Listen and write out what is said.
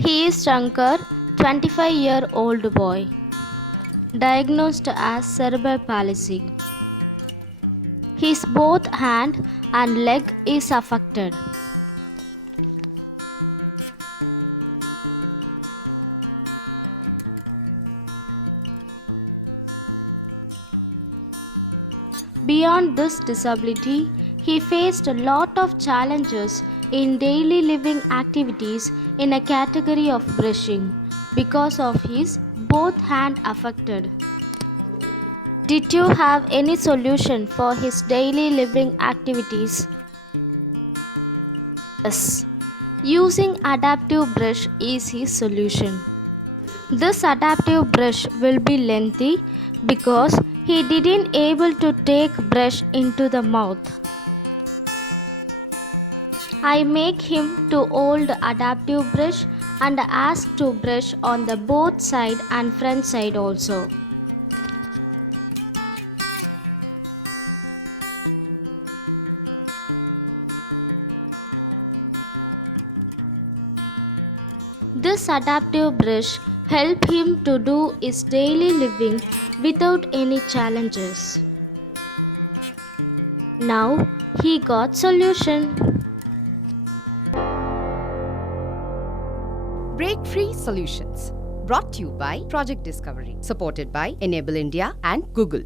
He is Shankar, 25-year-old boy, diagnosed as cerebral palsy. His both hand and leg is affected. Beyond this disability, he faced a lot of challenges in daily living activities in a category of brushing because of his both hand affected. Did you have any solution for his daily living activities? Yes. Using adaptive brush is his solution. This adaptive brush will be lengthy because he didn't able to take brush into the mouth. I make him to hold adaptive brush and ask to brush on the both side and front side also. This adaptive brush help him to do his daily living without any challenges. Now he got solution. Break Free Solutions, brought to you by Project Discovery, supported by Enable India and Google.